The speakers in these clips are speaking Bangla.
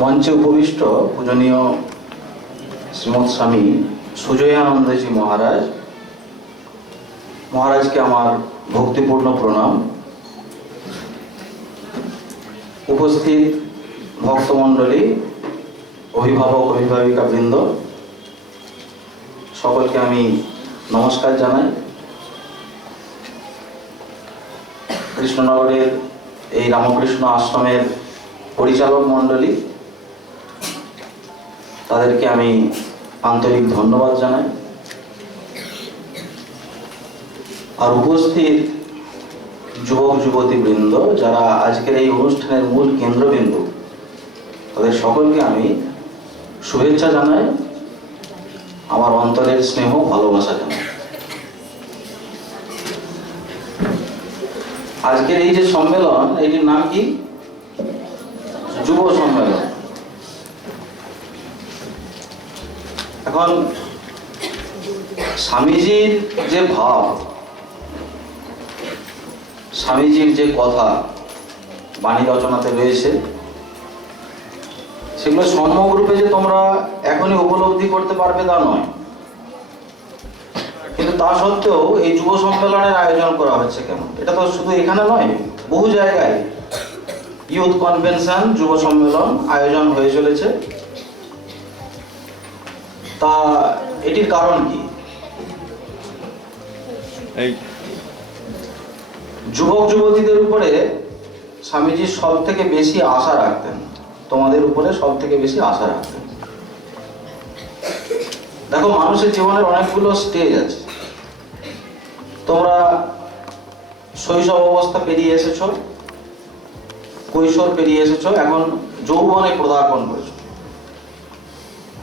মঞ্চে উপবিষ্ট পূজনীয় শ্রীমৎ স্বামী সুজয়ানন্দজি মহারাজকে আমার ভক্তিপূর্ণ প্রণাম। উপস্থিত ভক্তমণ্ডলী, অভিভাবক অভিভাবিকা বৃন্দ, সকলকে আমি নমস্কার জানাই। কৃষ্ণনগরের এই রামকৃষ্ণ আশ্রমের পরিচালক মণ্ডলী, তাদেরকে আমি আন্তরিক ধন্যবাদ জানাই। আর উপস্থিত যুবক যুবতী বৃন্দ, যারা আজকের এই অনুষ্ঠানের মূল কেন্দ্রবিন্দু, তাদের সকলকে আমি শুভেচ্ছা জানাই, আমার অন্তরের স্নেহ ভালোবাসা জানাই। আজকের এই যে সম্মেলন, এটির নাম কি? যুব সম্মেলন। এখন স্বামীজির যে ভাব, স্বামীজির যে কথা বাণী রচনাতে রয়েছে, সেগুলো সমগ্ররূপে যে তোমরা এখনই উপলব্ধি করতে পারবে তা নয়। কিন্তু তা সত্ত্বেও এই যুব সম্মেলনের আয়োজন করা হচ্ছে কেন? এটা তো শুধু এখানে নয়, বহু জায়গায় ইউথ কনভেনশন, যুব সম্মেলন আয়োজন হয়ে চলেছে। তা এটির কারণ কি? যুবক যুবতীদের উপরে স্বামীজি সব থেকে বেশি আশা রাখতেন, তোমাদের উপরে সব থেকে বেশি আশা রাখতেন। দেখো, মানুষের জীবনের অনেকগুলো স্টেজ আছে। তোমরা শৈশব অবস্থা পেরিয়ে এসেছো, কৈশোর পেরিয়ে এসেছো, এখন যৌবনে পদার্পণ করেছো।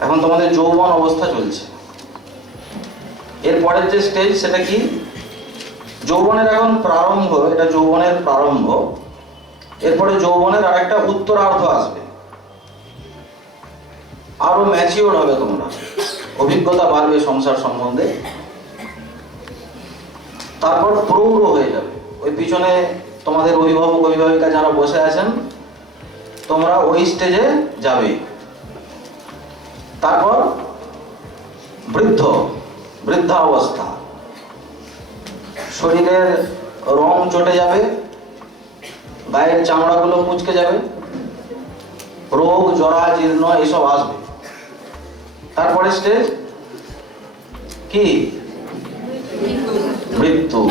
এখন তোমাদের যৌবন অবস্থা চলছে। এরপরের যে স্টেজ, সেটা কি? যৌবনের এখন প্রারম্ভ, এটা যৌবনের প্রারম্ভ। এরপরে যৌবনের আর একটা উত্তরার্ধ আসবে, আরো ম্যাচিওর হবে, তোমরা অভিজ্ঞতা বাড়বে সংসার সম্বন্ধে। তারপর প্রৌঢ় হয়ে যাবে। ওই পিছনে তোমাদের অভিভাবক অভিভাবিকা যারা বসে আছেন, তোমরা ওই স্টেজে যাবে। তারপর বৃদ্ধাবস্থা, শরীরের রং চটে যাবে, গায়ের চামড়াগুলো মুচকে যাবে, রোগ জরা জীর্ণ এসব আসবে। তারপরে স্টেজ কি? মৃত্যু।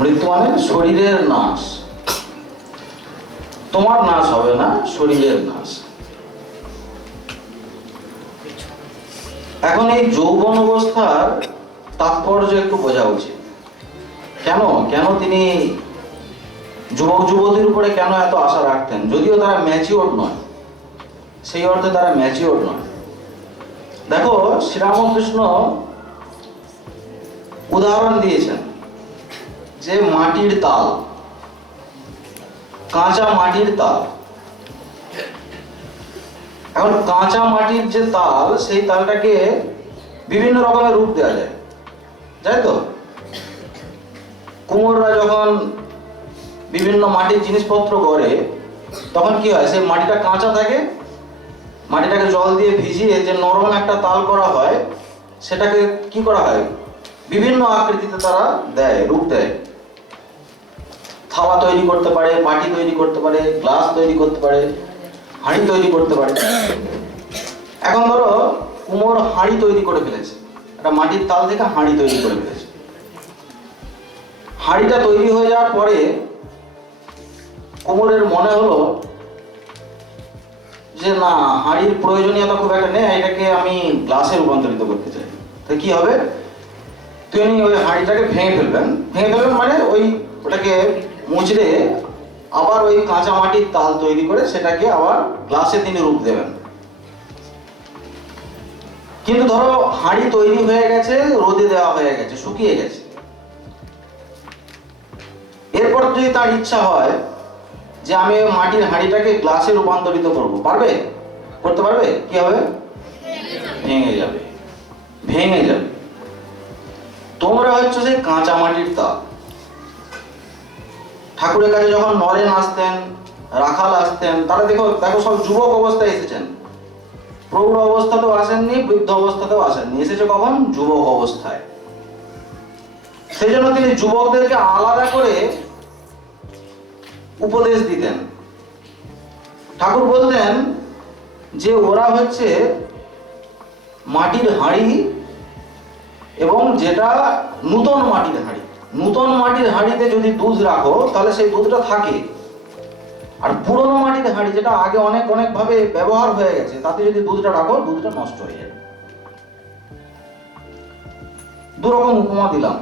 মৃত্যু মানে শরীরের নাশ। তোমার নাশ হবে না, শরীরের নাশ। এখন এই যৌবন অবস্থার তাৎপর্য একটু বোঝা উচিত। কেন তিনি যুবক যুবতীর উপরে কেন এত আশা রাখতেন? যদিও তারা ম্যাচিওর নয়, সেই অর্থে তারা ম্যাচিওর নয়। দেখো, শ্রীরামকৃষ্ণ উদাহরণ দিয়েছেন যে মাটির তাল, কাঁচা মাটির তাল। এখন কাঁচা মাটির যে তাল, সেই তালটাকে বিভিন্ন রকমের রূপ দেওয়া যায়, তাই তো? কুমোররা যখন বিভিন্ন মাটির জিনিসপত্র গড়ে, তখন কি হয়? সেই মাটিটা কাঁচা থাকে, মাটিটাকে জল দিয়ে ভিজিয়ে যে নরম একটা তাল করা হয়, সেটাকে কি করা হয়? বিভিন্ন আকৃতিতে তারা দেয়, রূপ দেয়। থালা তৈরি করতে পারে, বাটি তৈরি করতে পারে, গ্লাস তৈরি করতে পারে, হাঁড়ি তৈরি করতে পারে। এখন ধরো কুমোর হাঁড়ি তৈরি করে ফেলেছে, একটা মাটির তাল থেকে হাঁড়ি তৈরি করে ফেলেছে। হাঁড়িটা তৈরি হয়ে যাওয়ার পরে কুমোরের মনে হলো যে না, হাঁড়ির প্রয়োজনীয়তা খুব একটা নেই, এটাকে আমি গ্লাসে রূপান্তরিত করতে চাই। তো কি হবে? তিনি ওই হাঁড়িটাকে ভেঙে ফেলবেন মানে ওটাকে মুচড়ে আবার ওই কাঁচা মাটির তাল তৈরি করে সেটাকে আবার গ্লাসে তিনি রূপ দেবেন। কিন্তু ধরো হাঁড়ি তৈরি হয়ে গেছে, রোদে দেওয়া হয়ে গেছে, শুকিয়ে গেছে। এরপর যদি তার ইচ্ছা হয় যে আমি মাটির হাঁড়িটাকে গ্লাসে রূপান্তরিত করব, করতে পারবে? কি হবে? ভেঙে যাবে। তোমরা হচ্ছে সেই কাঁচা মাটির তাল। ঠাকুরের কাছে যখন নরেন আসতেন, রাখাল আসতেন, তারা দেখো দেখো সব যুবক অবস্থায় এসেছেন, প্রৌঢ় অবস্থাতেও আসেননি, বৃদ্ধ অবস্থাতেও আসেননি, এসেছে কখন? যুবক অবস্থায়। সেই জন্য তিনি যুবকদেরকে আলাদা করে উপদেশ দিতেন। ঠাকুর বলতেন যে ওরা হচ্ছে মাটির হাঁড়ি, এবং যেটা নূতন মাটির হাঁড়ি, নূতন মাটির হাঁড়িতে যদি দুধ রাখো তাহলে সেই দুধটা থাকে, আর পুরনো মাটির হাঁড়ি যেটা আগে অনেক অনেক ভাবে ব্যবহার হয়ে গেছে তাতে যদি দুধটা রাখো দুধটা নষ্ট হয়ে যাবে। দুরকম উপমা দিলাম।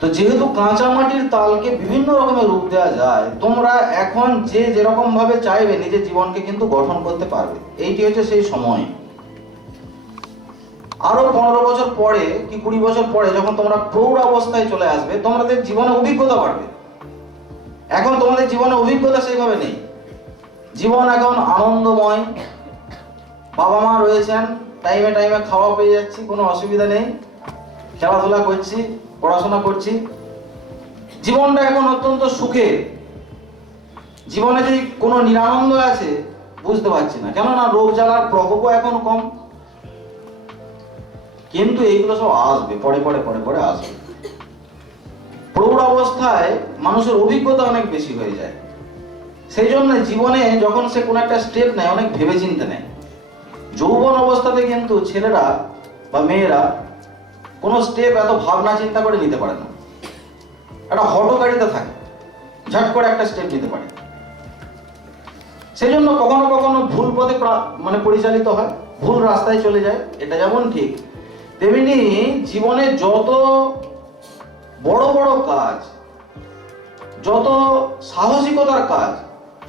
তো যেহেতু কাঁচা মাটির তালকে বিভিন্ন রকমের রূপ দেওয়া যায়, তোমরা এখন যে যেরকম ভাবে চাইবে নিজের জীবনকে কিন্তু গঠন করতে পারবে। এইটি হচ্ছে সেই সময়। আরো 15 বছর পরে কি 20 বছর পরে যখন তোমরা প্রৌঢ় অবস্থায় চলে আসবে, তোমাদের জীবনে অভিজ্ঞতা বাড়বে। এখন তোমাদের জীবনে অভিজ্ঞতা সেইভাবে নেই। জীবন এখন আনন্দময়, বাবা মা রয়েছেন, টাইমে টাইমে খাওয়া পেয়ে যাচ্ছি, কোনো অসুবিধা নেই, খেলাধুলা করছি, পড়াশোনা করছি, জীবনটা এখন অত্যন্ত সুখে। জীবনে যে কোনো নিরানন্দ আছে বুঝতে পারছি না, কেননা রোগ জ্বালার প্রকোপও এখন কম। কিন্তু এইগুলো সব আসবে, পরে পরে পরে পরে আসবে। প্রৌঢ় অবস্থায় মানুষের অভিজ্ঞতা অনেক বেশি হয়ে যায়। সেই জন্য জীবনে যখন সে কোনো একটা স্টেপ নেয় অনেক ভেবেচিন্তে নেয়। যৌবন অবস্থাতে কিন্তু ছেলেরা বা মেয়েরা কোনো স্টেপ এত ভাবনা চিন্তা করে নিতে পারে না, একটা হঠকারিতা থাকে, ঝট করে একটা স্টেপ নিতে পারে। সেই জন্য কখনো কখনো ভুল পথে পরিচালিত হয়, ভুল রাস্তায় চলে যায়। এটা যেমন ঠিক, তেমনি জীবনে যত বড় বড় কাজ, যত সাহসিকতার কাজ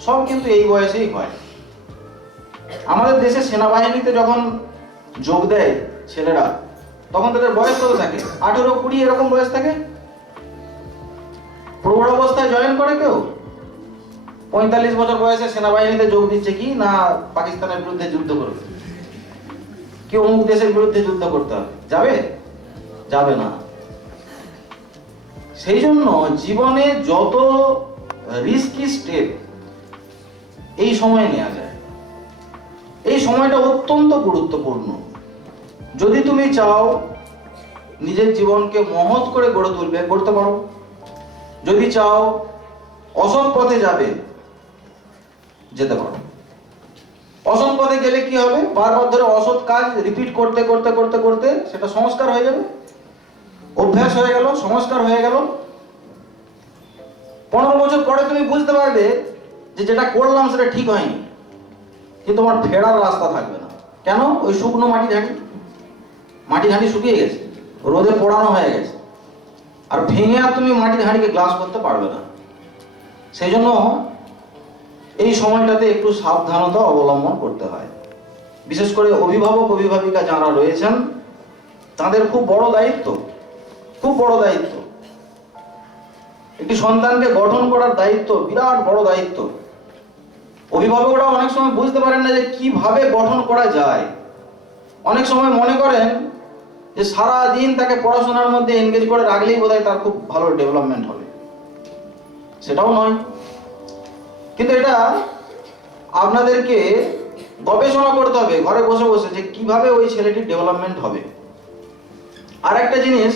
সব কিন্তু এই বয়সেই হয়। আমাদের দেশে সেনাবাহিনীতে যখন যোগ দেয় ছেলেরা, তখন তাদের বয়স কত থাকে? 18-20 এরকম বয়স থাকে। প্রৌঢ় অবস্থায় জয়েন করে কেউ 45 বছর বয়সে সেনাবাহিনীতে যোগ দিচ্ছে কি না পাকিস্তানের বিরুদ্ধে যুদ্ধ করবে, কি অমুক দেশের বিরুদ্ধে যুদ্ধ করতে হবে, যাবে? যাবে না। সেই জন্য জীবনে যত রিস্কি স্টেপ এই সময় নেওয়া যায়, এই সময়টা অত্যন্ত গুরুত্বপূর্ণ। যদি তুমি চাও নিজের জীবনকে মহৎ করে গড়ে তুলবে, করতে পারো। যদি চাও অসৎ পথে যাবে, যেতে পারো। অসৎ পথে গেলে কি হবে? বারবার ধরে অসৎ কাজ রিপিট করতে করতে করতে করতে সেটা সংস্কার হয়ে যাবে, অভ্যাস হয়ে গেল, সংস্কার হয়ে গেল। 15 বছর পরে তুমি বুঝতে পারবে যে যেটা করলাম সেটা ঠিক হয়নি, কিন্তু তোমার ফেরার রাস্তা থাকবে না। কেন? ওই শুকনো মাটির হাঁড়ি শুকিয়ে গেছে, রোদে পোড়ানো হয়ে গেছে, আর ভেঙে আর তুমি মাটির হাঁড়িকে গ্লাস করতে পারবে না। সেই জন্য এই সময়টাতে একটু সাবধানতা অবলম্বন করতে হয়। বিশেষ করে অভিভাবক অভিভাবিকা যারা রয়েছেন তাদের খুব বড় দায়িত্ব, খুব বড় দায়িত্ব। একটি সন্তানকে গঠন করার দায়িত্ব বিরাট বড় দায়িত্ব। অভিভাবকরা অনেক সময় বুঝতে পারেন না যে কিভাবে গঠন করা যায়। অনেক সময় মনে করেন যে সারা দিন তাকে পড়াশোনার মধ্যে এনগেজ করে রাখলেই বোধহয় তার খুব ভালো ডেভেলপমেন্ট হবে। সেটাও নয়, কিন্তু এটা আপনাদেরকে গবেষণা করতে হবে ঘরে বসে বসে যে কিভাবে ওই ছেলেটির ডেভেলপমেন্ট হবে। আর একটা জিনিস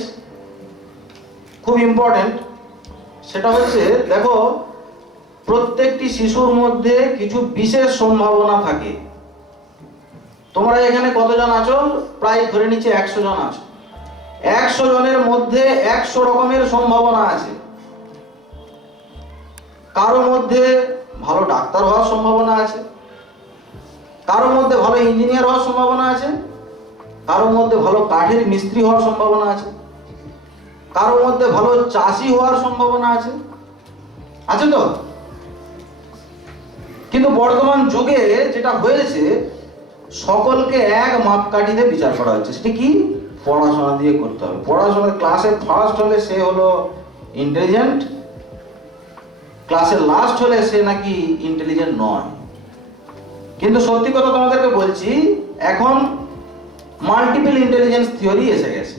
খুব ইম্পর্টেন্ট, সেটা হচ্ছে দেখো প্রত্যেকটি শিশুর মধ্যে কিছু বিশেষ সম্ভাবনা থাকে। তোমরা এখানে কতজন আছো? প্রায় ধরে নিচ্ছে 100 জন আছো। 100 জনের মধ্যে 100 রকমের সম্ভাবনা আছে। কারো মধ্যে ভালো ডাক্তার হওয়ার সম্ভাবনা আছে, কারো মধ্যে ভালো ইঞ্জিনিয়ার হওয়ার সম্ভাবনা আছে, কারো মধ্যে ভালো কাঠের মিস্ত্রি হওয়ার সম্ভাবনা আছে, কারো মধ্যে ভালো চাষি হওয়ার সম্ভাবনা আছে। আছে তো? কিন্তু বর্তমান যুগে যেটা হয়েছে, সকলকে এক মাপকাঠিতে বিচার করা হচ্ছে। সেটা কি? পড়াশোনা দিয়ে করতে হবে। পড়াশোনা ক্লাসে ফার্স্ট হলে সে হলো ইন্টেলিজেন্ট, ক্লাসে লাস্ট হলে সে নাকি ইন্টেলিজেন্ট নয়। কিন্তু সত্যি কথা তোমাদেরকে বলছি, এখন মাল্টিপল ইন্টেলিজেন্স থিওরি এসে গেছে।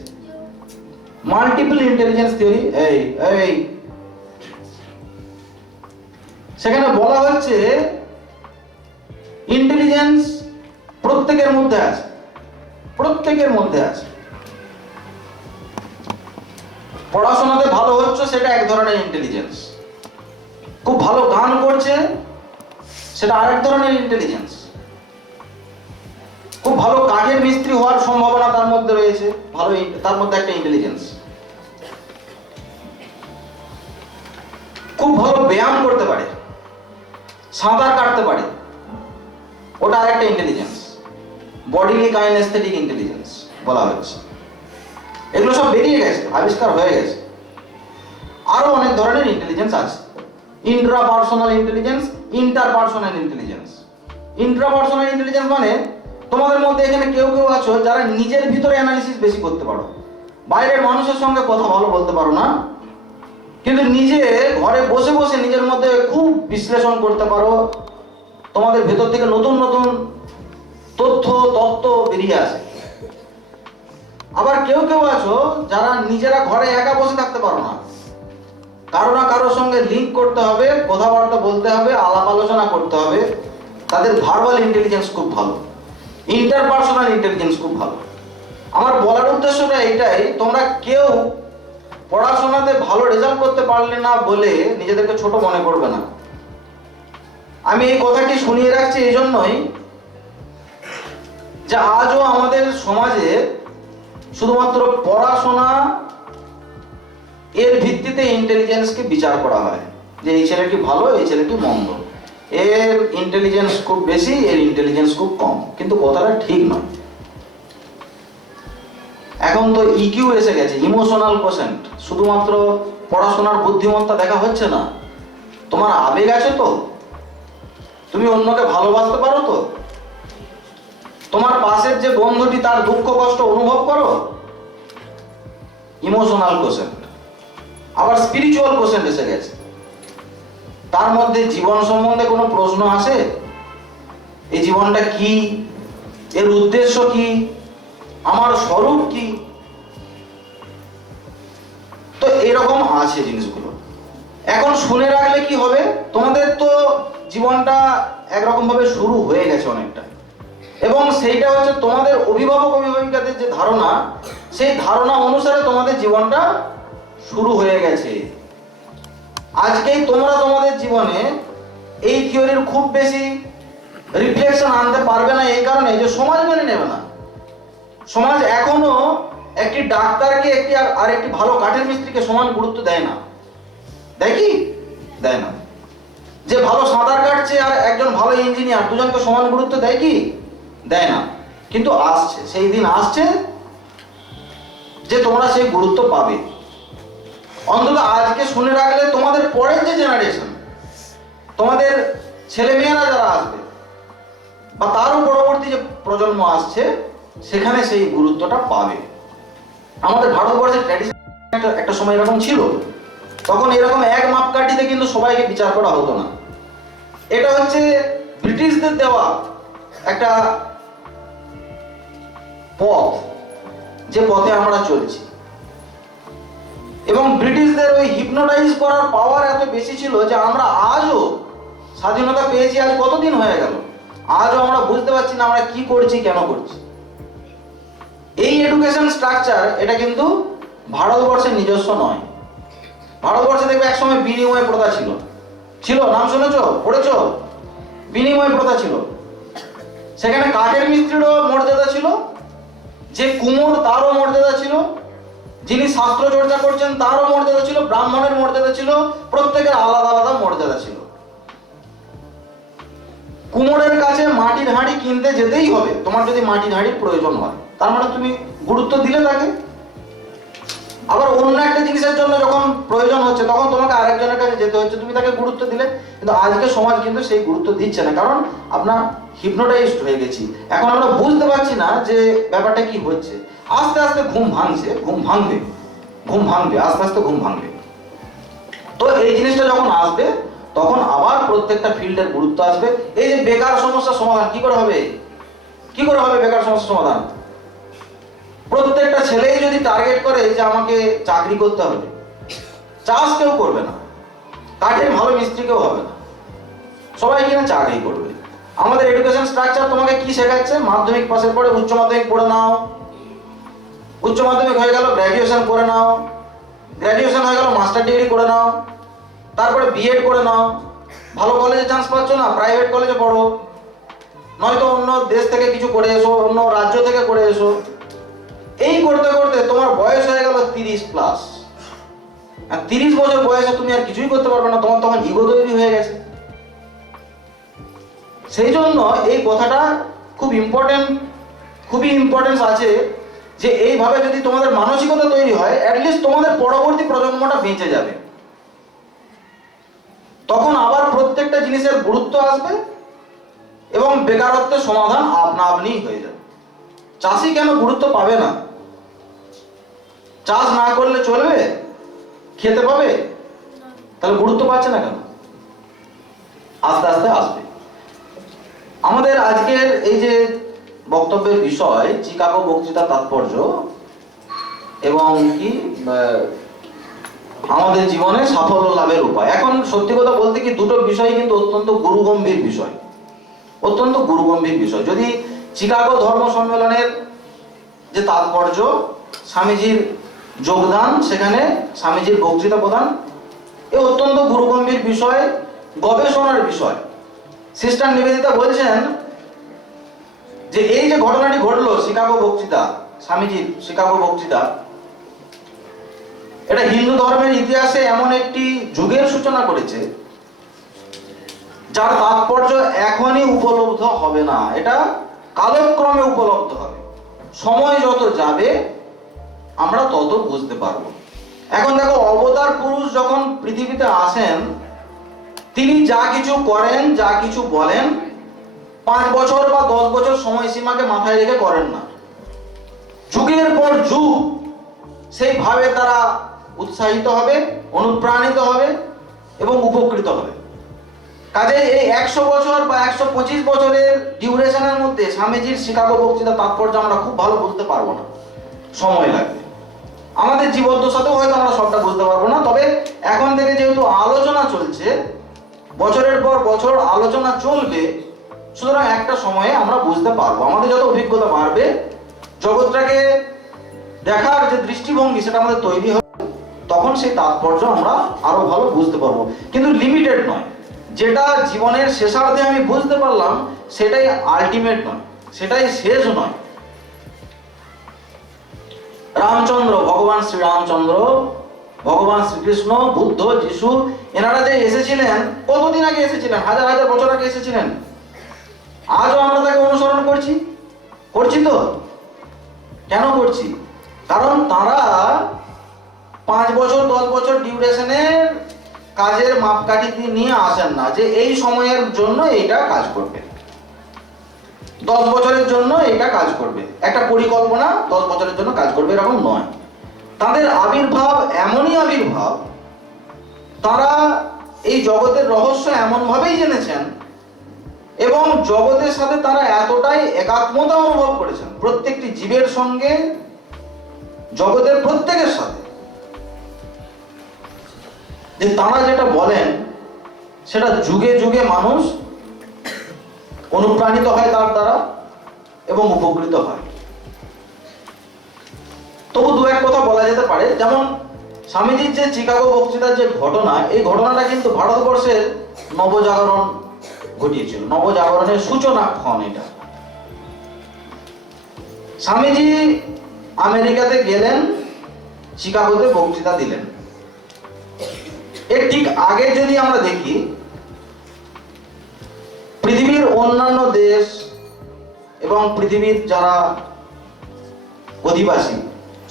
মাল্টিপল ইন্টেলিজেন্স থিওরি, সেখানে বলা হচ্ছে ইন্টেলিজেন্স প্রত্যেকের মধ্যে আছে, প্রত্যেকের মধ্যে আছে। পড়াশোনাতে ভালো হচ্ছে সেটা এক ধরনের ইন্টেলিজেন্স, খুব ভালো গান করছে সেটা আরেক ধরনের ইন্টেলিজেন্স, খুব ভালো কাঠের মিস্ত্রি হওয়ার সম্ভাবনা তার মধ্যে রয়েছে, ভালো, তার মধ্যে একটা ইন্টেলিজেন্স। খুব ভালো ব্যায়াম করতে পারে, সাঁতার কাটতে পারে, ওটা আরেকটা ইন্টেলিজেন্স, বডিলি কাইনেস্থেটিক ইন্টেলিজেন্স বলা হচ্ছে। এগুলো সব বেরিয়ে গেছে, আবিষ্কার হয়ে গেছে। আরো অনেক ধরনের ইন্টেলিজেন্স আছে। Intrapersonal intelligence, interpersonal intelligence. Intrapersonal intelligence মানে তোমাদের মধ্যে এখানে কেউ কেউ আছো যারা নিজের ভিতরে অ্যানালিসিস বেশি করতে পারো, বাইরের মানুষের সঙ্গে কথা ভালো বলতে পারো না, কিন্তু নিজে ঘরে বসে বসে নিজের মধ্যে খুব বিশ্লেষণ করতে পারো, তোমাদের ভেতর থেকে নতুন নতুন তথ্য বেরিয়ে আসে। আবার কেউ কেউ আছো যারা নিজেরা ঘরে একা বসে থাকতে পারো না, কারো না কারোর সঙ্গে লিঙ্ক করতে হবে, কথাবার্তা বলতে হবে, আলাপ আলোচনা করতে হবে। তাদের ভার্বাল ইন্টেলিজেন্স খুব ভালো, ইন্টারপার্সোনাল ইন্টেলিজেন্স খুব ভালো। আমার বলার উদ্দেশ্যটা এইটাই, তোমরা কেউ পড়াশোনাতে ভালো রেজাল্ট করতে পারলে না বলে নিজেদেরকে ছোট মনে করবে না। আমি এই কথাটি শুনিয়ে রাখছি এই জন্যই যে আজও আমাদের সমাজে শুধুমাত্র পড়াশোনা এর ভিত্তিতে ইন্টেলিজেন্সকে বিচার করা হয়, যে এই ছেলেটি ভালো, এই ছেলেটি মন্দ, এর ইন্টেলিজেন্স খুব বেশি, এর ইন্টেলিজেন্স খুব কম। কিন্তু কথাটা ঠিক নয়। এখন তো ইকিউ এসে গেছে, ইমোশনাল কোশেন্ট। শুধুমাত্র পড়াশোনার বুদ্ধিমত্তা দেখা হচ্ছে না, তোমার আবেগ আছে তো, তুমি অন্যকে ভালোবাসতে পারো তো, তোমার পাশের যে বন্ধুটি তার দুঃখ কষ্ট অনুভব করো, ইমোশনাল কোশেন্ট। আবার স্পিরিচুয়াল কোশেন্ট এসে গেছে, তার মধ্যে জীবন সম্বন্ধে কোনো প্রশ্ন আসে, এই জীবনটা কি, এর উদ্দেশ্য কি, আমার স্বরূপ কি। তো এরকম আছে জিনিসগুলো। এখন শুনে রাখলে কি হবে, তোমাদের তো জীবনটা একরকম ভাবে শুরু হয়ে গেছে অনেকটা, এবং সেইটা হচ্ছে তোমাদের অভিভাবক অভিভাবিকাদের যে ধারণা, সেই ধারণা অনুসারে তোমাদের জীবনটা শুরু হয়ে গেছে। আজকেই তোমরা তোমাদের জীবনে এই থিওরির খুব বেশি রিফ্লেকশন আনতে পারবে না, এই কারণে যে সমাজ মেনে নেবে না। সমাজ এখনো একটি ডাক্তারকে আর একটি ভালো কাঠের মিস্ত্রিকে সমান গুরুত্ব দেয় না। দেয় কি? দেয় না। যে ভালো সাঁতার কাটছে আর একজন ভালো ইঞ্জিনিয়ার, দুজনকে সমান গুরুত্ব দেয় কি? দেয় না। কিন্তু আসছে, সেই দিন আসছে যে তোমরা সেই গুরুত্ব পাবে। অন্তত আজকে শুনে রাখলে তোমাদের পরের যে জেনারেশন, তোমাদের ছেলেমেয়েরা যারা আসবে বা তারও পরবর্তী যে প্রজন্ম আসছে, সেখানে সেই গুরুত্বটা পাবে। আমাদের ভারতবর্ষের ট্র্যাডিশন একটা সময় এরকম ছিল, তখন এরকম এক মাপকাঠিতে কিন্তু সবাইকে বিচার করা হতো না। এটা হচ্ছে ব্রিটিশদের দেওয়া একটা পথ, যে পথে আমরা চলছি। এবং ব্রিটিশদের ওই হিপনোটাইজ করার পাওয়ার এত বেশি ছিল যে আমরা আজও স্বাধীনতা পেয়েছি, আজ কতদিন হয়ে গেল, আজও আমরা বুঝতে পারছি না আমরা কি করছি, কেন করছি। এই এডুকেশন স্ট্রাকচার, এটা কিন্তু ভারতবর্ষের নিজস্ব নয়। ভারতবর্ষে দেখবে একসময় বিনিময় প্রথা ছিল, নাম শুনেছ, পড়েছ? বিনিময় প্রথা ছিল। সেখানে কাঠের মিস্ত্রিরও মর্যাদা ছিল, যে কুমোর তারও মর্যাদা ছিল, যিনি শাস্ত্র চর্চা করছেন তারও মর্যাদা ছিল, ব্রাহ্মণের মর্যাদা ছিল, প্রত্যেকের আলাদা আলাদা মর্যাদা ছিল। কুমোরের কাছে মাটির হাঁড়ি কিনতে যেতেই হবে তোমার, যদি মাটির হাঁড়ির প্রয়োজন হয়, তার মানে তুমি গুরুত্ব দিলে তাকে। আবার অন্য একটা জিনিসের জন্য যখন প্রয়োজন হচ্ছে, তখন তোমাকে আরেকজনের কাছে যেতে হচ্ছে, তুমি তাকে গুরুত্ব দিলে। কিন্তু আজকে সমাজ কিন্তু সেই গুরুত্ব দিচ্ছে না, কারণ আমরা হিপনোটাইজড হয়ে গেছি। এখন আমরা বুঝতে পারছি না যে ব্যাপারটা কি হচ্ছে। আস্তে আস্তে ঘুম ভাঙছে, ঘুম ভাঙবে, আস্তে আস্তে ঘুম ভাঙবে। তো এই জিনিসটা যখন আসবে, তখন আবার প্রত্যেকটা ফিল্ডের গুরুত্ব আসবে। এই যে বেকার সমস্যার সমাধান কি করে হবে বেকার সমস্যার সমাধান? প্রত্যেকটা ছেলেই যদি টার্গেট করে যে আমাকে চাকরি করতে হবে, চাষ কেউ করবে না, কাঠের ভালো মিস্ত্রি কেউ হবে না, সবাই কিনা চাকরি করবে। আমাদের এডুকেশন স্ট্রাকচার তোমাকে কি শেখাচ্ছে? মাধ্যমিক পাশের পরে উচ্চ মাধ্যমিক পড়ে নাও, উচ্চ মাধ্যমিক হয়ে গেল গ্র্যাজুয়েশন করে নাও, গ্র্যাজুয়েশন হয়ে গেল মাস্টার ডিগ্রি করে নাও, তারপরে বিএড করে নাও। ভালো কলেজে চান্স পাচ্ছ না, প্রাইভেট কলেজে পড়ো, নয়তো অন্য দেশ থেকে কিছু করে এসো, অন্য রাজ্য থেকে করে এসো। এই করতে করতে তোমার বয়স হয়ে গেল 30+। আর 30 বছর বয়সে তুমি আর কিছুই করতে পারবে না, তোমার তখন ইগো তৈরি হয়ে গেছে। সেই জন্য এই কথাটা খুবই ইম্পর্টেন্স আছে যে এইভাবে যদি তোমাদের মানসিকতা তৈরি হয়, অ্যাটলিস্ট তোমাদের পরবর্তী প্রজন্মটা বেঁচে যাবে। তখন আবার প্রত্যেকটা জিনিসের গুরুত্ব আসবে এবং বেকারত্বের সমাধান আপনা আপনিই হয়ে যাবে। চাষি কেন গুরুত্ব পাবে না? চাষ না করলে চলবে? খেতে পাবে? তাহলে গুরুত্ব পাচ্ছে না কেন? আস্তে আস্তে আসবে। আমাদের আজকের এই যে বক্তব্যের বিষয় চিকাগো বক্তৃতার তাৎপর্য এবং কি আমাদের জীবনে সাফল্য লাভের উপায়। এখন সত্যি কথা বলতে কি দুটো বিষয় কিন্তু অত্যন্ত গুরুগম্ভীর বিষয়, অত্যন্ত গুরুগম্ভীর বিষয়। যদি চিকাগো ধর্ম সম্মেলনের যে তাৎপর্য, স্বামীজির যোগদান, সেখানে স্বামীজির বক্তৃতা প্রদান, এ অত্যন্ত গুরুগম্ভীর বিষয়, গবেষণার বিষয়। সিস্টার নিবেদিতা বলছেন যে এই যে ঘটনাটি ঘটলো শিকাগো বক্তৃতা, স্বামীজির শিকাগো বক্তৃতা, এটা হিন্দু ধর্মের ইতিহাসে এমন একটি যুগের সূচনা করেছে যার তাৎপর্য এখনই উপলব্ধ হবে না, এটা কালক্রমে উপলব্ধ হবে। সময় যত যাবে আমরা তত বুঝতে পারবো। এখন দেখো, অবতার পুরুষ যখন পৃথিবীতে আসেন, তিনি যা কিছু করেন, যা কিছু বলেন, 5 বছর বা 10 বছর সময়সীমাকে মাথায় রেখে করেন না। যুগের পর যুগ সেইভাবে তারা উৎসাহিত হবে, অনুপ্রাণিত হবে এবং উপকৃত হবে। কাজে এই 100 বছর বা 125 বছরের ডিউরেশনের মধ্যে স্বামীজির শিকাগো বক্তৃতা তাৎপর্য আমরা খুব ভালো বুঝতে পারবো না, সময় লাগবে। আমাদের জীবদ্দশাতেও হয়তো আমরা সবটা বুঝতে পারবো না। তবে এখন থেকে যেহেতু আলোচনা চলছে, বছরের পর বছর আলোচনা চলবে, সুতরাং একটা সময়ে আমরা বুঝতে পারবো। আমাদের যত অভিজ্ঞতা বাড়বে, জগৎটাকে দেখার যে দৃষ্টিভঙ্গি সেটা আমাদের তৈরি হবে, তখন সেই তাৎপর্য আমরা আরো ভালো বুঝতে পারবো। কিন্তু লিমিটেড নয়। যেটা জীবনের শেষার্ধে আমি বুঝতে পারলাম সেটাই আলটিমেট নয়, সেটাই শেষ নয়। রামচন্দ্র, ভগবান শ্রীরামচন্দ্র, ভগবান শ্রীকৃষ্ণ, বুদ্ধ, যিশু, এনারা যে এসেছিলেন, কতদিন আগে এসেছিলেন? হাজার হাজার বছর আগে এসেছিলেন। আজও আমরা তাকে অনুসরণ করছি তো। কেন করছি? কারণ তারা 5 বছর 10 বছর ডিউরেশনের কাজের মাপকাঠি নিয়ে আসেন না যে এই সময়ের জন্য এইটা কাজ করবে, 10 বছরের জন্য এটা কাজ করবে, একটা পরিকল্পনা 10 বছরের জন্য কাজ করবে, এরকম নয়। তাদের আবির্ভাব এমনই আবির্ভাব, তারা এই জগতের রহস্য এমন ভাবেই জেনেছেন এবং জগতের সাথে তারা এতটাই একাত্মতা অনুভব করেছেন, প্রত্যেকটি জীবের সঙ্গে, জগতের প্রত্যেকের সাথে, যে তারা যেটা বলেন সেটা যুগে যুগে মানুষ অনুপ্রাণিত হয় তার দ্বারা এবং উপকৃত হয়। তবু দু এক কথা বলা যেতে পারে, যেমন স্বামীজির যে চিকাগো বক্তৃতার যে ঘটনা, এই ঘটনাটা কিন্তু ভারতবর্ষের নবজাগরণ ঘটিয়েছিল, নবজাগরণের সূচনাক্ষণ এটা। স্বামীজি আমেরিকাতে গেলেন, চিকাগোতে বক্তৃতা দিলেন। এর ঠিক আগে যদি আমরা দেখি, পৃথিবীর অন্যান্য দেশ এবং পৃথিবীর যারা অধিবাসী,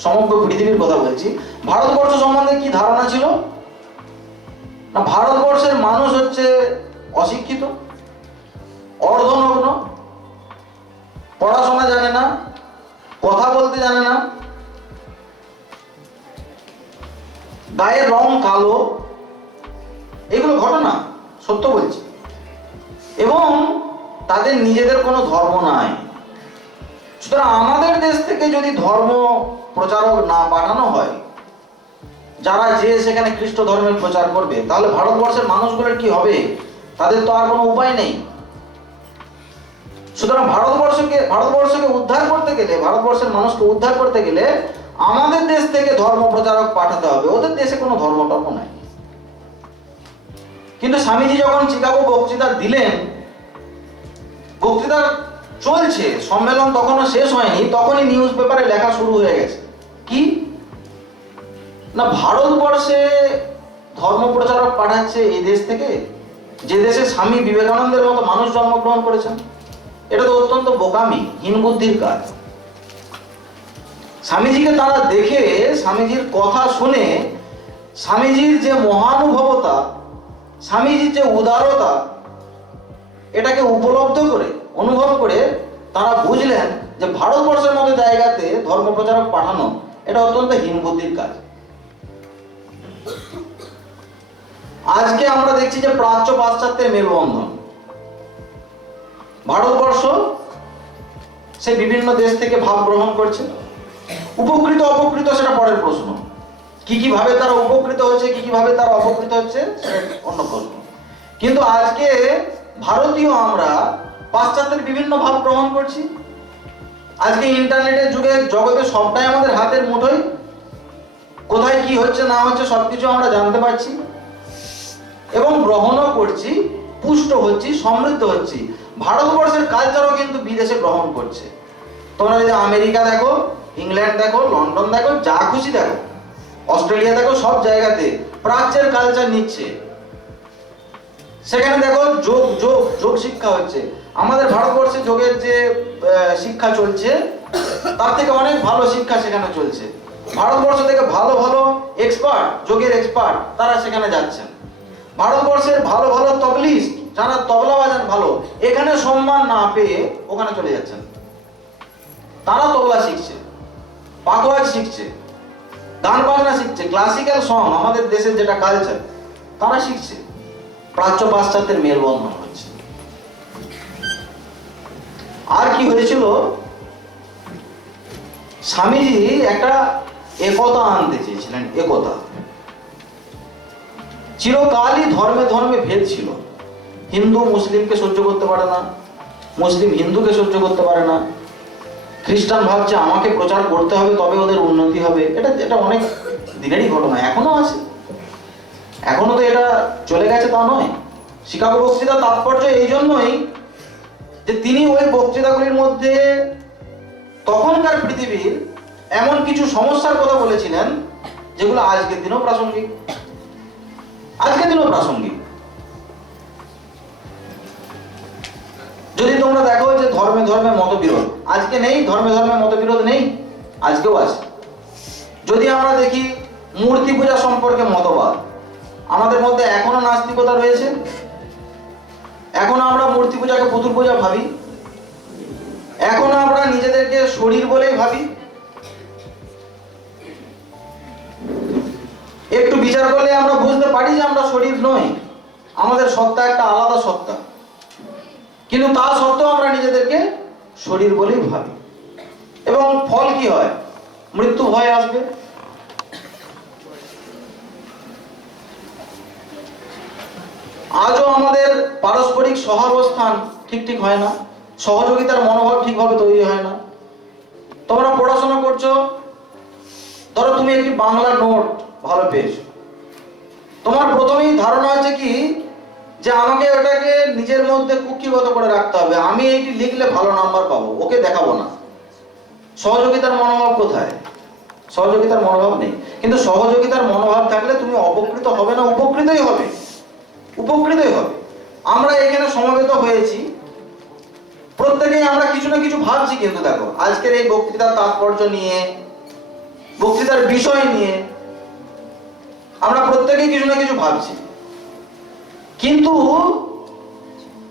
সমগ্র পৃথিবীর কথা বলছি, ভারতবর্ষ সম্বন্ধে কি ধারণা ছিল না? ভারতবর্ষের মানুষ হচ্ছে অশিক্ষিত, অর্ধনগ্ন, পড়াশোনা জানে না, কথা বলতে জানে না, গায়ের রং কালো, এগুলো ঘটনা, সত্য বলছি। এবং তাদের নিজেদের কোনো ধর্ম নাই। সুতরাং আমাদের দেশ থেকে যদি ধর্ম প্রচারক না পাঠানো হয়, যারা যে সেখানে খ্রিস্ট ধর্মের প্রচার করবে, তাহলে ভারতবর্ষের মানুষগুলোর কি হবে? তাদের তো আর কোনো উপায় নেই। সুতরাং ভারতবর্ষকে উদ্ধার করতে গেলে, ভারতবর্ষের মানুষকে উদ্ধার করতে গেলে আমাদের দেশ থেকে ধর্ম প্রচারক পাঠাতে হবে। ওদের দেশে কোনো ধর্ম টর্ম নাই। কিন্তু স্বামীজি যখন চিকাগো বক্তৃতা দিলেন, বক্তৃতা চলছে, সম্মেলন তখনও শেষ হয়নি, তখনই নিউজ পেপারে লেখা শুরু হয়ে গেছে কি না, ভারতবর্ষে ধর্ম প্রচারক পাঠাচ্ছে এই দেশ থেকে, যে দেশে স্বামী বিবেকানন্দের মতো মানুষ জন্মগ্রহণ করেছেন। এটা তো অত্যন্ত বোকামি, হীন বুদ্ধির কাজ। স্বামীজিকে তারা দেখে, স্বামীজির কথা শুনে, স্বামীজির যে মহানুভবতা, স্বামীজির যে উদারতা, এটাকে উপলব্ধ করে, অনুভব করে তারা বুঝলেন যে ভারতবর্ষের মতো জায়গাতে ধর্ম প্রচারক পাঠানো এটা অত্যন্ত হীন বুদ্ধির কাজ। আজকে আমরা দেখছি যে প্রাচ্য পাশ্চাত্যের মেলবন্ধন। ভারতবর্ষ সে বিভিন্ন দেশ থেকে ভাব গ্রহণ করছে, উপকৃত অপকৃত সেটা পরের প্রশ্ন। কি কি ভাবে তারা উপকৃত হচ্ছে, কি কি ভাবে তারা অপকৃত হচ্ছে সেটা অন্য প্রশ্ন। কিন্তু আজকে ভারতীয় আমরা পাশ্চাত্যের বিভিন্ন ভাব গ্রহণ করছি। আজকে ইন্টারনেটের যুগে জগতে সবটাই আমাদের হাতের মুঠোয়, কোথায় কি হচ্ছে না হচ্ছে সবকিছু আমরা জানতে পারছি এবং গ্রহণও করছি, পুষ্ট হচ্ছি, সমৃদ্ধ হচ্ছি। ভারতবর্ষের কালচারও কিন্তু বিদেশে গ্রহণ করছে। তোমরা যদি আমেরিকা দেখো, ইংল্যান্ড দেখো, লন্ডন দেখো, যা খুশি দেখো, অস্ট্রেলিয়া দেখো, সব জায়গাতে প্রাচ্যের কালচার নিচ্ছে। সেখানে দেখো যোগ যোগ যোগ শিক্ষা হচ্ছে। আমাদের ভারতবর্ষে যোগের যে শিক্ষা চলছে তার থেকে অনেক ভালো শিক্ষা সেখানে চলছে। ভারতবর্ষ থেকে ভালো ভালো এক্সপার্ট, যোগের এক্সপার্ট তারা সেখানে যাচ্ছেন। ভারতবর্ষের ভালো ভালো তবলিস্ট, যারা তবলা বাজান ভালো, এখানে সম্মান না পেয়ে ওখানে চলে যাচ্ছেন। তারা তবলা শিখছে, পাখোয়াজ শিখছে, গান বাজনা শিখছে, ক্লাসিক্যাল সং, আমাদের দেশের যেটা কালচার তারা শিখছে। প্রাচ্য পাশ্চাত্যের মেলবন্ধন হচ্ছে। আর কি হয়েছিল, স্বামীজি একটা একতা আনতে চেয়েছিলেন। একতা, চিরকালই ধর্মে ধর্মে ভেদ ছিল। হিন্দু মুসলিমকে সহ্য করতে পারে না, মুসলিম হিন্দুকে সহ্য করতে পারে না, খ্রিস্টান ভাবছে আমাকে প্রচার করতে হবে তবে ওদের উন্নতি হবে। এটা অনেক দিনেরই ঘটনা, এখনো আছে, এখনো তো এটা চলে গেছে তা নয়। শিকাগো বক্তৃতার তাৎপর্য এই জন্যই যে তিনি ওই বক্তৃতাগুলির মধ্যে তখনকার পৃথিবীর এমন কিছু সমস্যার কথা বলেছিলেন যেগুলো আজকের দিনেও প্রাসঙ্গিক। আজকের দিনেও প্রাসঙ্গিক। যদি তোমরা দেখো যে ধর্মে ধর্মে মতবিরোধ আজকে নেই, ধর্মে ধর্মে মতবিরোধ নেই, আজকেও আছে। যদি আমরা দেখি মূর্তি পূজা সম্পর্কে মতবাদ, আমাদের মধ্যে এখনো নাস্তিকতা রয়েছে। এখনো আমরা মূর্তি পূজাকে পুতুল পূজা ভাবি, এখনো আমরা নিজেদেরকে শরীর বলেই ভাবি। একটু বিচার করলে আমরা বুঝতে পারি যে আমরা শরীর নই, আমাদের সত্তা একটা আলাদা সত্তা, কিন্তু তা সত্ত্বেও আমরা নিজেদেরকে শরীর বলেই ভাবি। এবং ফল কি হয়, মৃত্যু ভয় আসবে। আজও আমাদের পারস্পরিক সহাবস্থান ঠিক হয় না, সহযোগিতার মনোভাব ঠিকভাবে তৈরি হয় না। তোমরা পড়াশোনা করছো, ধরো তুমি একটি বাংলা নোট ভালো পেয়েছো, তোমার প্রথমেই ধারণা আছে কি যে আমাকে ওটাকে নিজের মধ্যে কুক্ষিগত করে রাখতে হবে, আমি এইটি লিখলে ভালো নাম্বার পাবো, ওকে দেখাবো না। সহযোগিতার মনোভাব কোথায়? সহযোগিতার মনোভাব নেই। কিন্তু সহযোগিতার মনোভাব থাকলে তুমি অপকৃত হবে না, উপকৃতই হবে, উপকৃতই হবে। আমরা এখানে সমবেত হয়েছি, প্রত্যেকেই আমরা কিছু না কিছু ভাবছি। কিন্তু দেখো আজকের এই বক্তৃতার তাৎপর্য নিয়ে, বক্তৃতার বিষয় নিয়ে আমরা প্রত্যেকেই কিছু না কিছু ভাবছি। কিন্তু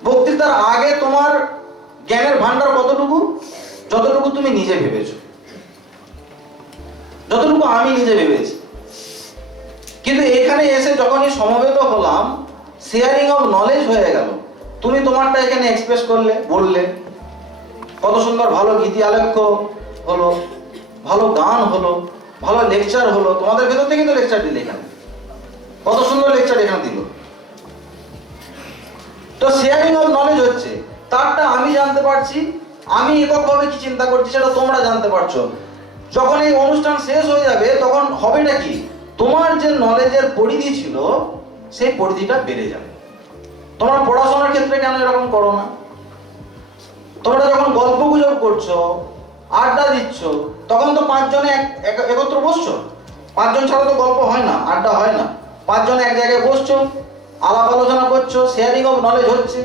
বক্তৃতার আগে তোমার জ্ঞানের ভান্ডার কতটুকু? যতটুকু তুমি নিজে ভেবেছো, যতটুকু আমি নিজে ভেবেছি। কিন্তু এখানে এসে যখনই সমবেত হলাম, শেয়ারিং অফ নলেজ হয়ে গেল। তুমি তোমারটা এখানে এক্সপ্রেস করলে, বললে, কত সুন্দর ভালো গীতি আলেখ্য হলো, ভালো গান হলো, ভালো লেকচার হলো। তোমাদের ভেতর থেকে তো লেকচার দিলে, এখানে কত সুন্দর লেকচার এখানে দিল। তো শেয়ারিং অফ নলেজ হচ্ছে, তারটা আমি জানতে পারছি, আমি এককভাবে কি চিন্তা করছি সেটা তোমরা জানতে পারছো। যখন এই অনুষ্ঠান শেষ হয়ে যাবে তখন হবেটা কি, তোমার যে নলেজের পরিধি ছিল সেই পরিধিটা বেড়ে যাবে। তোমরা পড়াশোনার ক্ষেত্রে কেন এরকম করো না? তোমরা যখন গল্প গুজব করছো, আড্ডা দিচ্ছ, তখন তো পাঁচজনে একত্র বসছো। পাঁচজন ছাড়া তো গল্প হয় না, আড্ডা হয় না। পাঁচজনে এক জায়গায় বসছো, আলাপ আলোচনা করছো, শেয়ারিং অফ নলেজ হচ্ছে।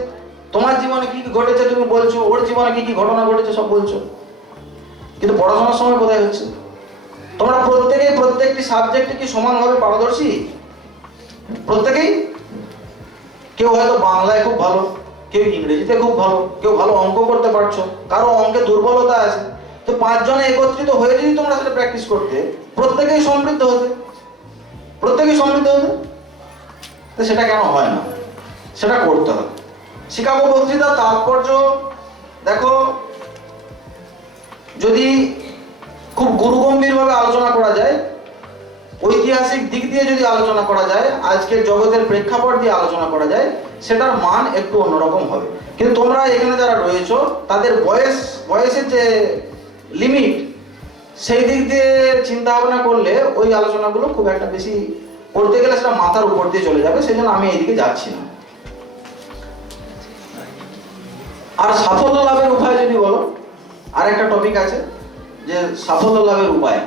তোমার জীবনে কি কি ঘটেছে তুমি বলছো, ওর জীবনে কি কি ঘটনা ঘটেছে সব বলছো। কিন্তু পড়াশোনার সময় কোথায় হচ্ছে? তোমরা প্রত্যেকেই প্রত্যেকটি সাবজেক্টে কি সমানভাবে পারদর্শী? প্রত্যেকেই? কেউ হয়তো বাংলায় খুব ভালো, কেউ ইংরেজিতে খুব ভালো, কেউ ভালো অঙ্ক করতে পারছো, কারো অঙ্কে দুর্বলতা আছে। তো পাঁচজনে একত্রিত হয়ে যদি তোমরা সেটা প্র্যাকটিস করতে, প্রত্যেকেই সমৃদ্ধ হতে, প্রত্যেকেই সমৃদ্ধ হতে। তো সেটা কেন হয় না? সেটা করতে হবে। শিকাগো বক্তৃতার তাৎপর্য দেখো, যদি খুব গুরুগম্ভীরভাবে আলোচনা করা যায়, ঐতিহাসিক দিক দিয়ে যদি আলোচনা করা যায়, আজকের জগতের প্রেক্ষাপট দিয়ে আলোচনা করা যায়, সেটার মান একটু অন্যরকম হবে। কিন্তু তোমরা এখানে যারা রয়েছো তাদের বয়সের যে লিমিট, সেই দিক দিয়ে চিন্তা ভাবনা করলে ওই আলোচনাগুলো খুব একটা বেশি করতে গেলে সেটা মাথার উপর দিয়ে চলে যাবে, সেই জন্য আমি এইদিকে যাচ্ছি না। আর সাফল্য লাভের উপায় যদি বলো, আর একটা টপিক আছে যে সাফল্য লাভের উপায়।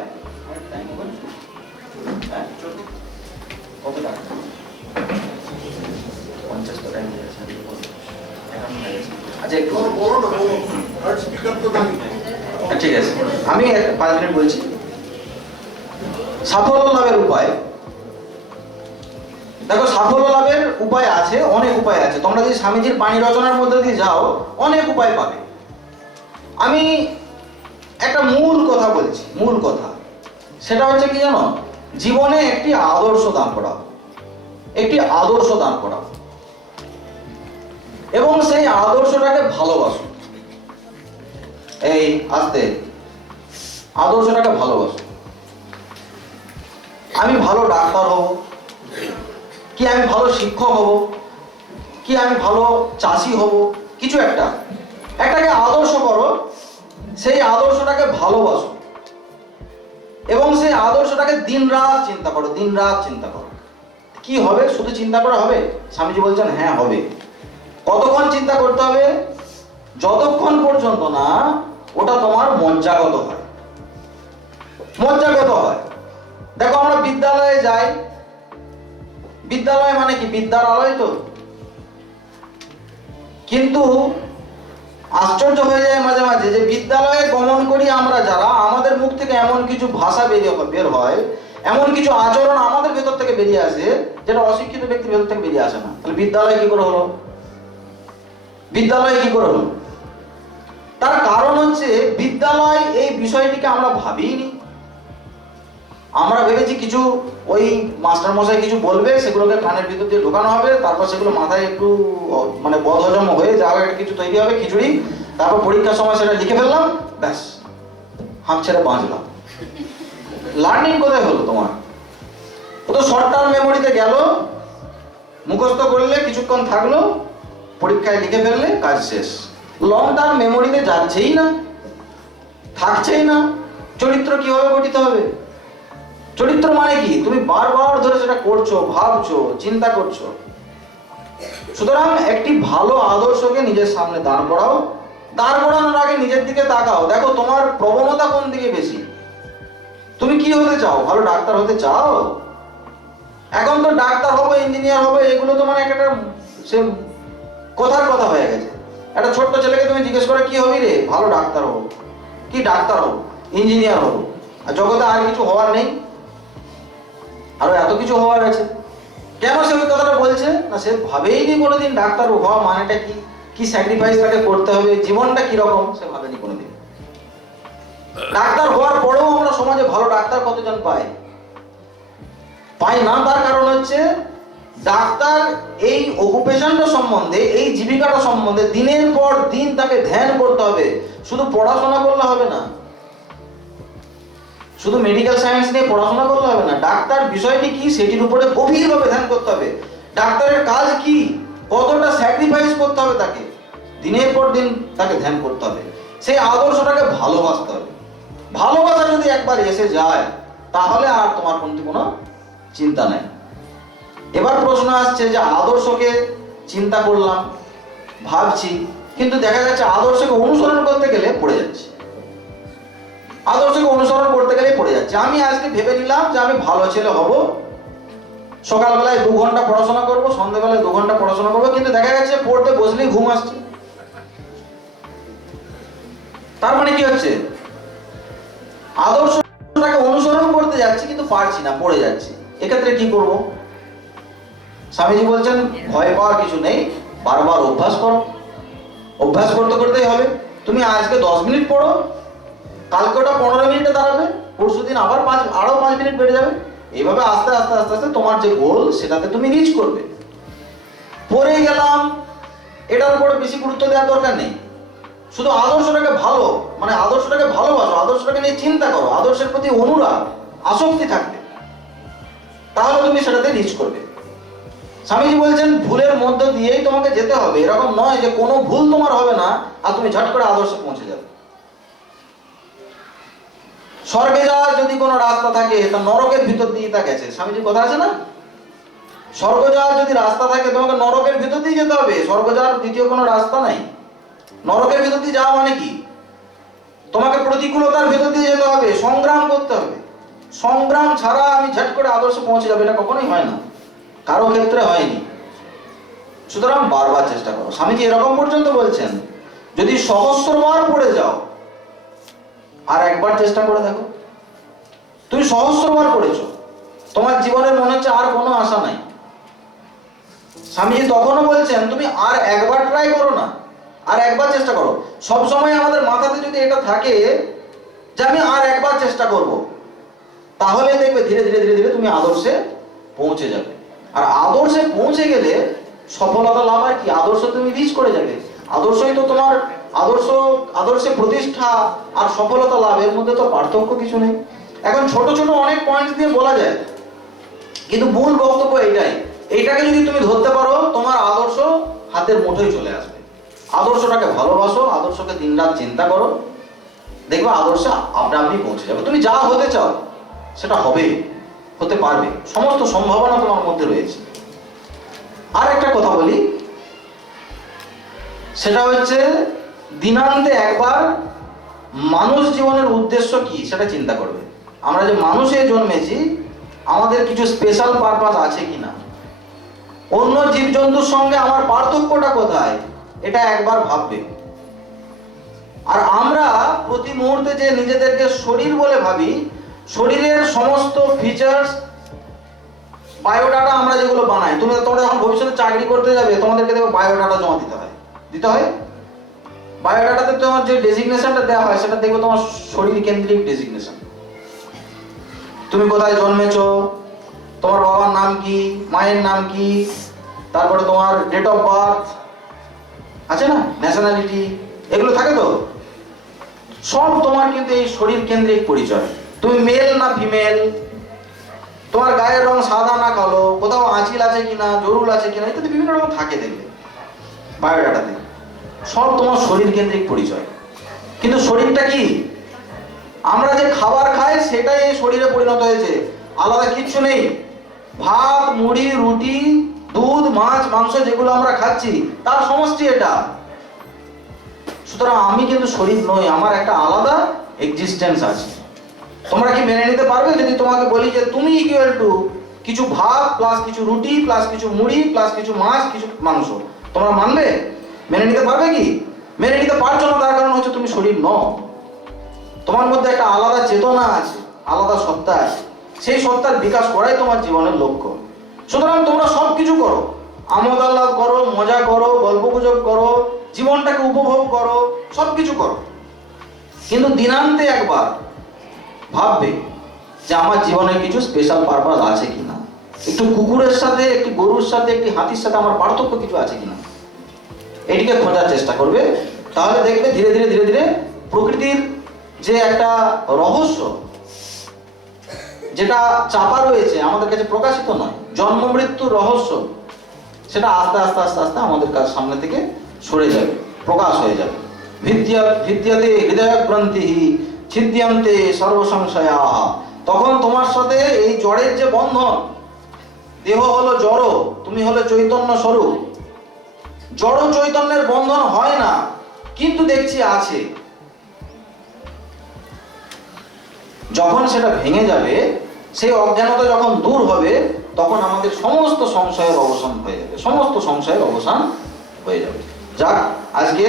আচ্ছা একটু ঠিক আছে, আমি 5 মিনিট বলছি। সাফল্য লাভের উপায় দেখো, সাফল্য লাভের উপায় আছে, অনেক উপায় আছে। তোমরা যদি স্বামীজির বাণী রচনার মধ্যে দিয়ে যাও, অনেক উপায় পাবে। আমি একটা মূল কথা বলছি, মূল কথা সেটা হচ্ছে কি জানো, জীবনে একটি আদর্শ দান করা, একটি আদর্শ দান করা, এবং সেই আদর্শটাকে ভালোবাসো। এই আস্তে, আদর্শটাকে ভালোবাসো। আমি ভালো ডাক্তার হব, কি আমি ভালো শিক্ষক হব, কি আমি ভালো চাষি হব, কিছু একটাকে আদর্শ করো, সেই আদর্শটাকে ভালোবাসো, এবং সেই আদর্শটাকে দিনরাত চিন্তা করো, দিনরাত চিন্তা করো। কি হবে? শুধু চিন্তা করা হবে? স্বামীজি বলছেন হ্যাঁ হবে। কতক্ষণ চিন্তা করতে হবে? যতক্ষণ পর্যন্ত না ওটা তোমার মজ্জাগত হয়, মজ্জাগত হয়। দেখো আমরা বিদ্যালয়ে যাই, বিদ্যালয় মানে কি? বিদ্যার আলয় তো। কিন্তু আশ্চর্য হয়ে যায় মাঝে মাঝে যে বিদ্যালয়ে গমন করি আমরা যারা, আমাদের মুখ থেকে এমন কিছু ভাষা বের হয়, এমন কিছু আচরণ আমাদের ভেতর থেকে বেরিয়ে আসে যেটা অশিক্ষিত ব্যক্তির ভেতর থেকে বেরিয়ে আসে না। তাহলে বিদ্যালয় কি করে হলো? বিদ্যালয় কি করে হলো? তার কারণ হচ্ছে বিদ্যালয় এই বিষয়টিকে আমরা ভাবিনি। আমরা ভেবেছি কিছু ওই মাস্টার মশাই কিছু বলবে, সেগুলোকে কানের ভিতর দিয়ে ঢোকানো হবে, তারপর সেগুলো মাথায় একটু মানে বদহজম হয়ে যাওয়া, কিছু তৈরি হবে খিচুড়ি, তারপর পরীক্ষার সময় সেটা লিখে ফেললাম, ব্যাস হাঁপ ছেড়ে বাঁচলাম। লার্নিং কোথায় হলো তোমার? ও তো শর্ট টার্ম মেমোরিতে গেল, মুখস্থ করলে কিছুক্ষণ থাকলো, পরীক্ষায় লিখে ফেললে কাজ শেষ। লং টার্ম মেমোরিতে যাচ্ছেই না, থাকছেই না। চরিত্র কিভাবে গঠিত হবে? চরিত্র মানে কি? তুমি বারবার ধরে সেটা করছো, ভাবছো, চিন্তা করছো। সুতরাং একটি ভালো আদর্শকে নিজের সামনে দাঁড় করাও, দাঁড় করানোর আগে নিজের দিকে তাকাও, দেখো তোমার প্রবণতা কোন দিকে বেশি। তুমি কি হতে চাও? ভালো ডাক্তার হতে চাও? এখন তো ডাক্তার হবো, ইঞ্জিনিয়ার হবো, এগুলো তো মানে একটা সে কথার কথা হয়ে গেছে। একটা ছোট্ট ছেলেকে তুমি জিজ্ঞেস করে কি হবি রে? ভালো ডাক্তার হবো। কি ডাক্তার হবো? ইঞ্জিনিয়ার হবো। আর জগতে আর কিছু হওয়ার নেই? আরো এত কিছু হওয়ার আছে। কেন সে ওই কথাটা বলছে? না, সে ভাবেইনি কোনোদিন ডাক্তার হওয়া মানেটা কি, কি স্যাক্রিফাইস তাকে করতে হবে, জীবনটা কিরকম সে ভাবেনি কোনোদিন। ডাক্তার হওয়ার পরেও আমরা সমাজে ভালো ডাক্তার কতজন পাই না? তার কারণ হচ্ছে ডাক্তার এই অকুপেশনটা সম্বন্ধে, এই জীবিকাটা সম্বন্ধে দিনের পর দিন তাকে ধ্যান করতে হবে। শুধু পড়াশোনা করলে হবে না, শুধু মেডিকেল সায়েন্স নিয়ে পড়াশোনা করলে হবে না। ডাক্তার বিষয়টি কি সেটির উপরে গভীরভাবে ধ্যান করতে হবে। ডাক্তারের কাজ কি কতটা স্যাক্রিফাইস করতে হবে তাকে, দিনের পর দিন তাকে ধ্যান করতে হবে, সেই আদর্শটাকে ভালোবাসতে হবে। ভালোবাসা যদি একবার এসে যায় তাহলে আর তোমার কোনো চিন্তা নেই। এবার প্রশ্ন আসছে যে আদর্শকে চিন্তা করলাম, ভাবছি, কিন্তু দেখা যাচ্ছে আদর্শকে অনুসরণ করতে গেলে পড়ে যাচ্ছে। আদর্শকে অনুসরণ করতে গেলে পড়ে যাচ্ছে। আমি আজকে ভেবে নিলাম যে আমি ভালো ছেলে হব, সকালবেলায় 2 ঘন্টা পড়াশোনা করব, সন্ধ্যাবেলায় 2 ঘন্টা পড়াশোনা করব, কিন্তু দেখা যাচ্ছে পড়তে বসলেই ঘুম আসছে। তার মানে কি হচ্ছে, আদর্শটাকে অনুসরণ করতে যাচ্ছি কিন্তু পারছি না, পড়ে যাচ্ছি। এক্ষেত্রে কি করব? স্বামীজি বলছেন ভয় পাওয়ার কিছু নেই, বারবার অভ্যাস করো। অভ্যাস করতে করতেই হবে। তুমি আজকে 10 মিনিট পড়ো, কালকে ওটা 15 মিনিটে দাঁড়াবে, পরশু দিন আবার আরো 5 মিনিট বেড়ে যাবে। এইভাবে আস্তে আস্তে আস্তে আস্তে তোমার যে গোল সেটাতে তুমি রিচ করবে। পড়ে গেলাম, এটার উপরে বেশি গুরুত্ব দেওয়ার দরকার নেই। শুধু আদর্শটাকে আদর্শটাকে ভালোবাসো, আদর্শটাকে নিয়ে চিন্তা করো, আদর্শের প্রতি অনুরাগ, আসক্তি থাকবে, তাহলে তুমি সেটাতে রিচ করবে। স্বামীজি বলছেন ভুলের মধ্য দিয়েই তোমাকে যেতে হবে। এরকম নয় যে কোনো ভুল তোমার হবে না আর তুমি ঝট করে আদর্শে পৌঁছে যাবে। স্বর্গে যাওয়ার যদি কোনো রাস্তা থাকে তা নরকের ভিতর দিয়ে তা গেছে। স্বামীজি কথা আছে না, স্বর্গ যাওয়ার যদি রাস্তা থাকে তোমাকে নরকের ভিতর দিয়ে যেতে হবে। স্বর্গ যাওয়ার দ্বিতীয় কোনো রাস্তা নাই। নরকের ভিতর দিয়ে যাওয়া মানে কি, তোমাকে প্রতিকূলতার ভিতর দিয়ে যেতে হবে, সংগ্রাম করতে হবে। সংগ্রাম ছাড়া আমি ঝট করে আদর্শে পৌঁছে যাবে, এটা কখনোই হয় না, কারো ক্ষেত্রে হয়নি। সুতরাং বারবার চেষ্টা করো। স্বামীজি এরকম পর্যন্ত বলছেন যদি সহস্রবার পড়ে যাও আর একবার চেষ্টা করে দেখো। তুমি সহস্রবার পড়েছো, তোমার জীবনের মনে হচ্ছে আর কোনো আশা নাই, স্বামীজি তখনও বলছেন তুমি আর একবার ট্রাই করো না, আর একবার চেষ্টা করো। সব সময় আমাদের মাথাতে যদি এটা থাকে যে আমি আর একবার চেষ্টা করব, তাহলে দেখবে ধীরে ধীরে ধীরে ধীরে তুমি আদর্শে পৌঁছে যাবে। আর আদর্শে পৌঁছে গেলে সফলতা লাভ আর কি, আদর্শ তুমি রিচ করে যাবে। আদর্শই তো তোমার আদর্শে প্রতিষ্ঠা আর সফলতা লাভের মধ্যে তো পার্থক্য কিছু নেই। এখন ছোট ছোট অনেক পয়েন্টস দিয়ে বলা যায়, কিন্তু মূল বক্তব্য এইটাকে যদি তুমি ধরতে পারো তোমার আদর্শ হাতের মুঠোয় চলে আসবে। আদর্শটাকে ভালোবাসো, আদর্শকে দিনরাত চিন্তা করো, দেখবে আদর্শ আপনি পৌঁছে যাবে। তুমি যা হতে চাও সেটা হবে, হতে পারবে, সমস্ত সম্ভাবনা তোমার মধ্যে রয়েছে। আর একটা কথা বলি, সেটা হচ্ছে দিনান্তে একবার মানুষ জীবনের উদ্দেশ্য কি সেটা চিন্তা করবে। আমরা যে মানুষে জন্মেছি, আমাদের কিছু স্পেশাল পারপাস আছে কিনা, অন্য জীবজন্তুর সঙ্গে আমার পার্থক্যটা কোথায়, এটা একবার ভাববে। আর আমরা প্রতি মুহূর্তে যে নিজেদেরকে শরীর বলে ভাবি, শরীরের সমস্ত ফিচার্স, বায়োডাটা আমরা যেগুলো বানাই, তোমরা যখন ভবিষ্যতে চাকরি করতে যাবে তোমাদেরকে দেখবে বায়োডাটা জমা দিতে হয়। বায়োডাটাতে তোমার যে ডেজিগনেশনটা দেওয়া হয় সেটা দেখবে তোমার শরীর কেন্দ্রিক ডেজিগনেশন। তুমি কোথায় জন্মেছো, তোমার বাবার নাম কি, মায়ের নাম কি, তারপরে তোমার ডেট অফ বার্থ আছে না, ন্যাশনালিটি, এগুলো থাকে তো সব তোমার কিন্তু এই শরীর কেন্দ্রিক পরিচয়। তুমি মেল না ফিমেল, তোমার গায়ের রং সাদা না কালো, কোথাও আঁচিল আছে কিনা, জরুল আছে কিনা, ইত্যাদি বিভিন্ন রকম থাকে দেখবে বায়োডাটাতে। সব তোমার শরীর কেন্দ্রিক পরিচয়। কিন্তু শরীরটা কি, আমরা যে খাবার খাই সেটাই এই শরীরে পরিণত হয়েছে, আলাদা কিচ্ছু নেই। ভাত, মুড়ি, রুটি, দুধ, মাছ, মাংস যেগুলো আমরা খাচ্ছি তার সমষ্টি এটা। সুতরাং আমি কিন্তু শরীর নই, আমার একটা আলাদা এক্সিস্টেন্স আছে। তোমরা কি মেনে নিতে পারবে যদি তোমাকে বলি যে তুমি ইকুয়াল টু কিছু ভাত প্লাস কিছু রুটি প্লাস কিছু মুড়ি প্লাস কিছু মাছ কিছু মাংস? তোমরা মানবে? মেনে নিতে পারবে কি? মেনে নিতে পারছো না, তার কারণ হচ্ছে তুমি শরীর নও। তোমার মধ্যে একটা আলাদা চেতনা আছে, আলাদা সত্তা আছে, সেই সত্তার বিকাশ করাই তোমার জীবনের লক্ষ্য। সুতরাং তোমরা সব কিছু করো, আমোদ আহ্লাদ করো, মজা করো, গল্প গুজব করো, জীবনটাকে উপভোগ করো, সব কিছু করো, কিন্তু দিনান্তে একবার ভাববে যে আমার জীবনের কিছু স্পেশাল পারপাস আছে কিনা, একটু কুকুরের সাথে, একটি গরুর সাথে, একটি হাতির সাথে আমার পার্থক্য কিছু আছে কিনা, এটিকে খোঁজার চেষ্টা করবে। তাহলে দেখবে ধীরে ধীরে ধীরে ধীরে প্রকৃতির যে একটা রহস্য যেটা চাপা রয়েছে আমাদের কাছে প্রকাশিত নয়, জন্ম মৃত্যুর রহস্য, সেটা আস্তে আস্তে আস্তে আস্তে আমাদের কাছে সামনে থেকে সরে যাবে, প্রকাশ হয়ে যাবে। ভিদ্যাতে হৃদয় গ্রন্থি ছিদ্যান্তে সর্বসংশয়া। তখন তোমার সাথে এই জড়ের যে বন্ধন, দেহ হলো জড়, তুমি হলো চৈতন্য স্বরূপ, জড় চৈতন্যের বন্ধন হয় না, কিন্তু দেখছি আছে। যখন সেটা ভেঙে যাবে, সেই অজ্ঞানতা যখন দূর হবে, তখন আমাদের সমস্ত সংশয়ের অবসান হয়ে যাবে, সমস্ত সংশয়ের অবসান হয়ে যাবে। যাক, আজকে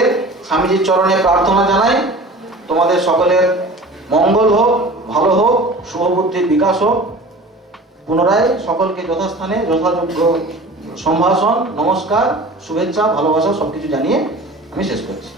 স্বামীজির চরণে প্রার্থনা জানাই, তোমাদের সকলের মঙ্গল হোক, ভালো হোক, শুভবুদ্ধির বিকাশ হোক। পুনরায় সকলকে যথাস্থানে যথাযোগ্য সম্ভাষণ, নমস্কার, শুভেচ্ছা, ভালোবাসা সবকিছু জানিয়ে আমি শেষ করছি।